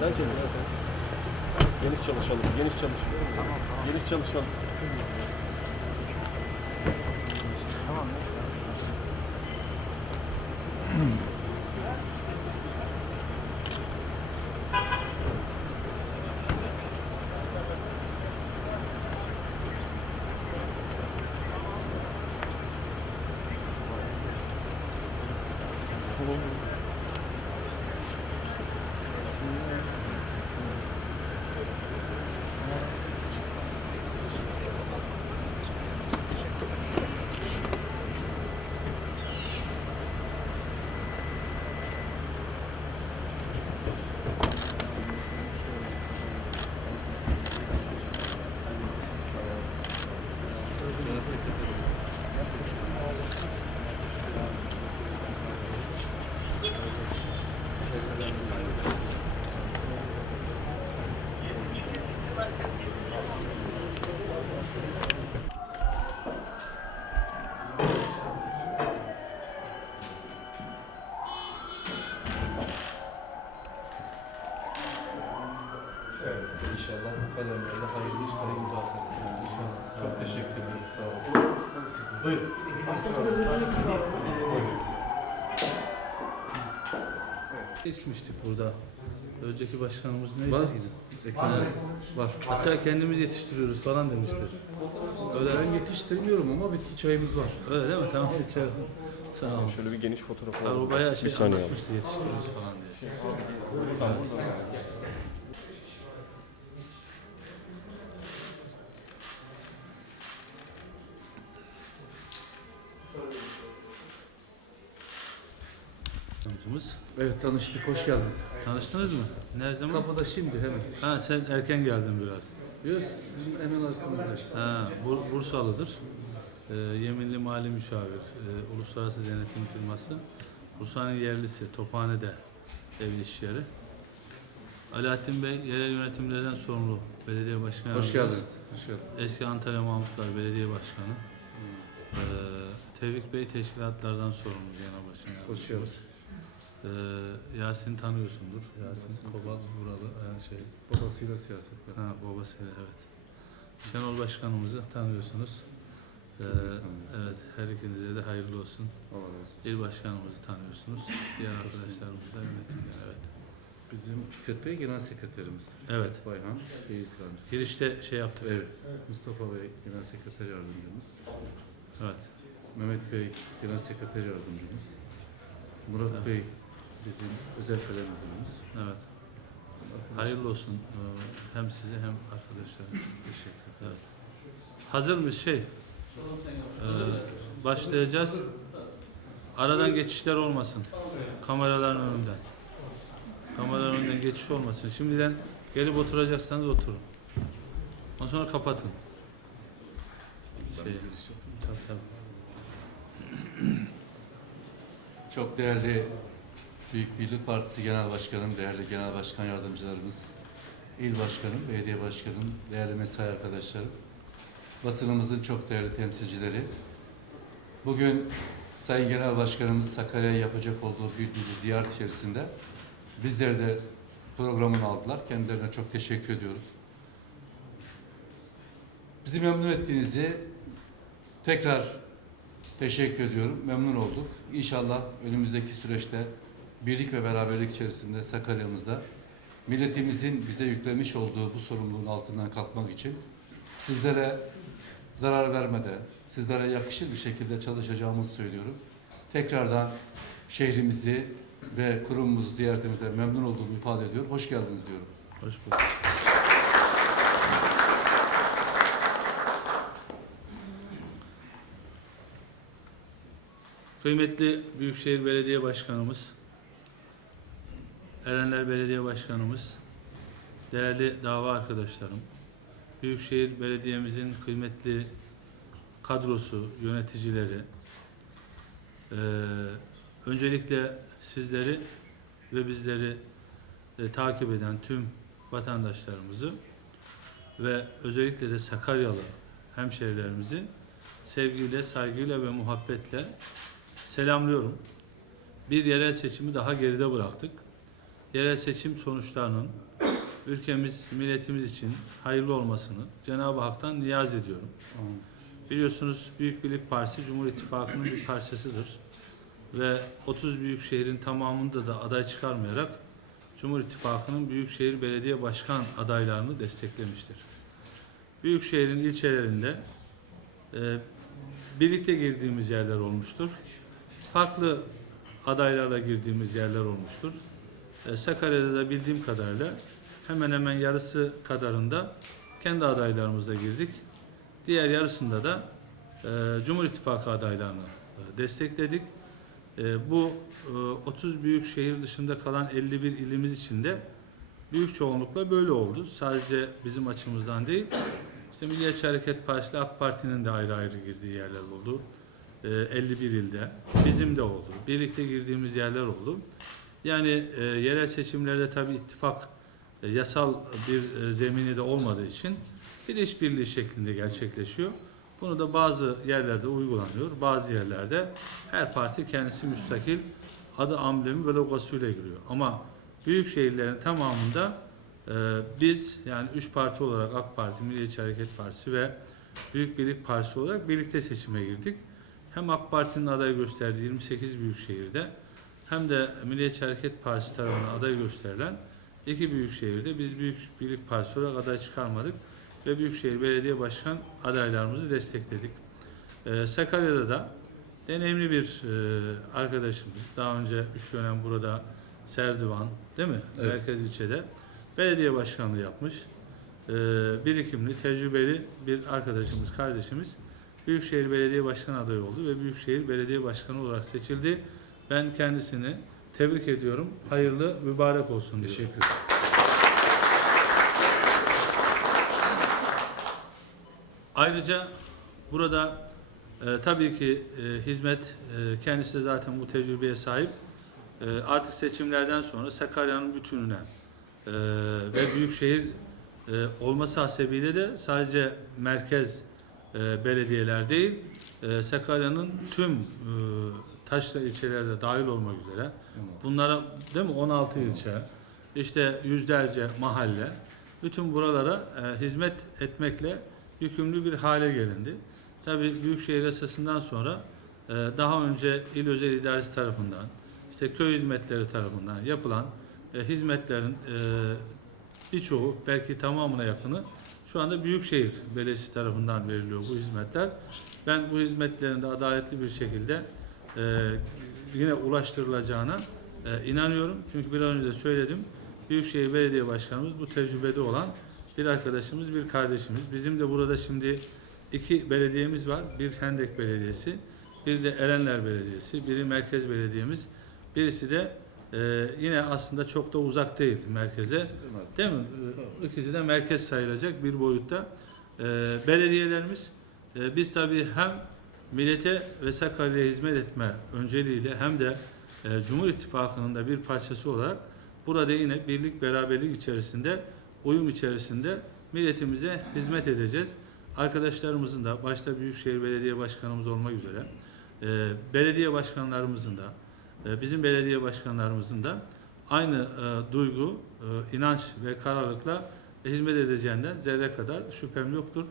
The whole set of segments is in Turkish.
Ya sen. Geniş çalışalım, geniş çalışalım. Geniş çalışalım. İnşallah bu kalemlerle hayırlı işlere imza atarız. Çok teşekkür ederiz. Sağ olun. Buyurun. İçmiştik burada. Önceki başkanımız neydi? Var. Ekrem var. Hatta kendimiz yetiştiriyoruz falan demişler. Öyle, Ben yetiştirmiyorum ama bitki çayımız var. öyle değil mi? Tamam içerim. Sağ olun. Şöyle bir geniş fotoğraf Abi alalım. o bayağı şey Bir saniye abi. anlatmıştı yetiştiriyoruz falan diye. Tanıştığımız. Evet tanıştık, hoş geldiniz. Tanıştınız mı? Ne zaman? Kapıda şimdi hemen. Ha sen erken geldin biraz. Yok sizin hemen arkanızda. Ha, Bur- Bursalıdır. Ee, yeminli mali müşavir, e, uluslararası denetim firması. Bursa'nın yerlisi, Tophane'de ev iş yeri. Alaaddin Bey, yerel yönetimlerden sorumlu belediye başkanı. Hoş geldiniz. Hoş geldiniz. Eski Antalya Mahmutlar Belediye Başkanı. Ee, Tevfik Bey teşkilatlardan sorumlu genel başkan Hoş yardımcımız. Ee, Yasin tanıyorsundur. Yasin Kobal buralı yani şey. Babasıyla siyasette. Ha, babasıyla evet. Şenol Başkanımızı tanıyorsunuz. Ee, evet, her ikinize de hayırlı olsun. Allah razı olsun. İl Başkanımızı tanıyorsunuz. Diğer arkadaşlarımız da yönetimden evet. Bizim Fikret Bey genel sekreterimiz. Evet. Bayhan Bey Plancısı. Girişte şey yaptık. Evet. Mustafa Bey genel sekreter yardımcımız. Evet. Mehmet Bey genel sekreter yardımcımız. Murat. Bey bizim özel kalem müdürümüz. Evet. Hayırlı olsun ee, hem size hem arkadaşlara. Teşekkür ederim. Evet. Hazır mı şey? Ee, başlayacağız. Aradan geçişler olmasın. Kameraların önünden. Kameraların önünden geçiş olmasın. Şimdiden gelip oturacaksanız oturun. Ondan sonra kapatın. Şey, tabii, tabii. Çok değerli Büyük Birlik Partisi Genel Başkanım, değerli Genel Başkan Yardımcılarımız, İl Başkanım, Belediye Başkanım, değerli mesai arkadaşlarım, basınımızın çok değerli temsilcileri. Bugün Sayın Genel Başkanımız Sakarya'ya yapacak olduğu bir dizi ziyaret içerisinde bizleri de programını aldılar. Kendilerine çok teşekkür ediyoruz. Bizi memnun ettiğinizi tekrar Teşekkür ediyorum. Memnun olduk. İnşallah önümüzdeki süreçte birlik ve beraberlik içerisinde Sakarya'mızda milletimizin bize yüklemiş olduğu bu sorumluluğun altından kalkmak için sizlere zarar vermeden, sizlere yakışır bir şekilde çalışacağımızı söylüyorum. Tekrardan şehrimizi ve kurumumuzu ziyaretimizde memnun olduğumu ifade ediyor. Hoş geldiniz diyorum. Hoş bulduk. Kıymetli Büyükşehir Belediye Başkanımız, Erenler Belediye Başkanımız, değerli dava arkadaşlarım, Büyükşehir Belediye'mizin kıymetli kadrosu, yöneticileri, eee, öncelikle sizleri ve bizleri e, takip eden tüm vatandaşlarımızı ve özellikle de Sakaryalı hemşehrilerimizi sevgiyle, saygıyla ve muhabbetle selamlıyorum. bir yerel seçimi daha geride bıraktık. Yerel seçim sonuçlarının ülkemiz, milletimiz için hayırlı olmasını Cenab-ı Hak'tan niyaz ediyorum. Biliyorsunuz Büyük Birlik Partisi Cumhur İttifakı'nın bir parçasıdır. Ve 30 büyük şehrin tamamında da aday çıkarmayarak Cumhur İttifakı'nın Büyükşehir Belediye Başkan adaylarını desteklemiştir. Büyükşehir'in ilçelerinde e, birlikte girdiğimiz yerler olmuştur. Farklı adaylarla girdiğimiz yerler olmuştur. E, Sakarya'da da bildiğim kadarıyla hemen hemen yarısı kadarında kendi adaylarımızla girdik. Diğer yarısında da e, Cumhur İttifakı adaylarını e, destekledik. Bu e, 30 büyük şehir dışında kalan 51 ilimiz için de büyük çoğunlukla böyle oldu. Sadece bizim açımızdan değil. İşte Milliyetçi Hareket Partisi AK Parti'nin de ayrı ayrı girdiği yerler oldu. E, 51 ilde. Bizim de oldu. Birlikte girdiğimiz yerler oldu. Yani e, yerel seçimlerde tabii ittifak e, yasal bir e, zemini de olmadığı için bir işbirliği şeklinde gerçekleşiyor. Bunu da bazı yerlerde uygulanıyor. Bazı yerlerde her parti kendisi müstakil adı amblemi ve logosuyla giriyor. Ama büyük şehirlerin tamamında e, biz yani üç parti olarak AK Parti, Milliyetçi Hareket Partisi ve Büyük Birlik Partisi olarak birlikte seçime girdik. Hem AK Parti'nin aday gösterdiği 28 büyük şehirde hem de Milliyetçi Hareket Partisi tarafından aday gösterilen iki büyük şehirde biz Büyük Birlik Partisi olarak aday çıkarmadık ve Büyükşehir Belediye Başkan adaylarımızı destekledik. Ee, Sakarya'da da deneyimli bir e, arkadaşımız, daha önce üç dönem burada Serdivan, değil mi? Evet. Merkez ilçede belediye başkanlığı yapmış. Ee, birikimli, tecrübeli bir arkadaşımız, kardeşimiz Büyükşehir Belediye Başkanı adayı oldu ve Büyükşehir Belediye Başkanı olarak seçildi. Ben kendisini tebrik ediyorum. Hayırlı, mübarek olsun diyorum. Teşekkür ederim. Ayrıca burada e, tabii ki e, hizmet e, kendisi de zaten bu tecrübeye sahip. E, artık seçimlerden sonra Sakarya'nın bütününe e, ve büyükşehir e, olması hasebiyle de sadece merkez e, belediyeler değil, e, Sakarya'nın tüm e, taşra ilçelerde dahil olmak üzere. Bunlara değil mi? 16 ilçe, işte yüzlerce mahalle, bütün buralara e, hizmet etmekle yükümlü bir hale gelindi. Tabii Büyükşehir Yasası'ndan sonra e, daha önce il özel idaresi tarafından, işte köy hizmetleri tarafından yapılan e, hizmetlerin e, birçoğu, belki tamamına yakını şu anda Büyükşehir Belediyesi tarafından veriliyor bu hizmetler. Ben bu hizmetlerin de adaletli bir şekilde yine ulaştırılacağına e, inanıyorum. Çünkü biraz önce de söyledim. Büyükşehir Belediye Başkanımız bu tecrübede olan bir arkadaşımız, bir kardeşimiz. Bizim de burada şimdi iki belediyemiz var. Bir Hendek Belediyesi, bir de Erenler Belediyesi, biri Merkez Belediyemiz. Birisi de e, yine aslında çok da uzak değil merkeze. Değil mi? E, İkisi de merkez sayılacak bir boyutta. E, belediyelerimiz, e, biz tabii hem millete ve Sakarya'ya hizmet etme önceliğiyle hem de e, Cumhur İttifakı'nın da bir parçası olarak burada yine birlik beraberlik içerisinde uyum içerisinde milletimize hizmet edeceğiz. Arkadaşlarımızın da başta Büyükşehir Belediye Başkanımız olmak üzere e, belediye başkanlarımızın da e, bizim belediye başkanlarımızın da aynı e, duygu, e, inanç ve kararlılıkla hizmet edeceğinden zerre kadar şüphem yoktur.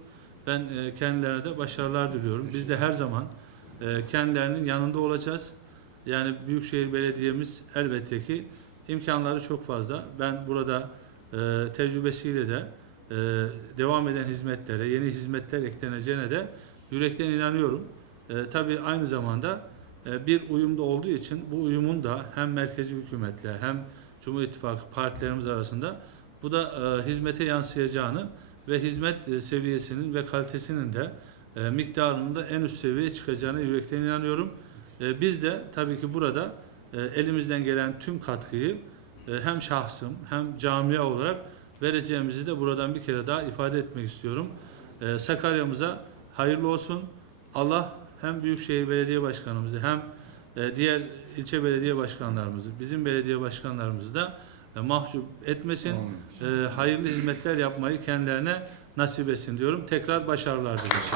Ben e, kendilerine de başarılar diliyorum. Biz de her zaman e, kendilerinin yanında olacağız. Yani Büyükşehir Belediye'miz elbette ki imkanları çok fazla. Ben burada e, tecrübesiyle de e, devam eden hizmetlere, yeni hizmetler ekleneceğine de yürekten inanıyorum. E, tabii aynı zamanda e, bir uyumda olduğu için bu uyumun da hem merkezi hükümetle hem Cumhur İttifakı partilerimiz arasında bu da e, hizmete yansıyacağını ve hizmet e, seviyesinin ve kalitesinin de e, miktarının da en üst seviyeye çıkacağına yürekten inanıyorum. E, biz de tabii ki burada e, elimizden gelen tüm katkıyı e, hem şahsım hem camia olarak vereceğimizi de buradan bir kere daha ifade etmek istiyorum. E, Sakarya'mıza hayırlı olsun. Allah hem Büyükşehir Belediye Başkanımızı hem e, diğer ilçe belediye başkanlarımızı, bizim belediye başkanlarımızı da mahcup etmesin. E, hayırlı hizmetler yapmayı kendilerine nasip etsin diyorum. Tekrar başarılar diliyorum.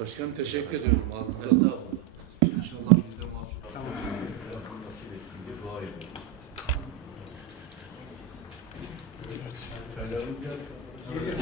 Başkanım teşekkür ediyorum. Ağzınıza sağlık. İnşallah biz de mahcup tamam. nasip etsin diye dua ediyorum. Çaylarınız gelsin.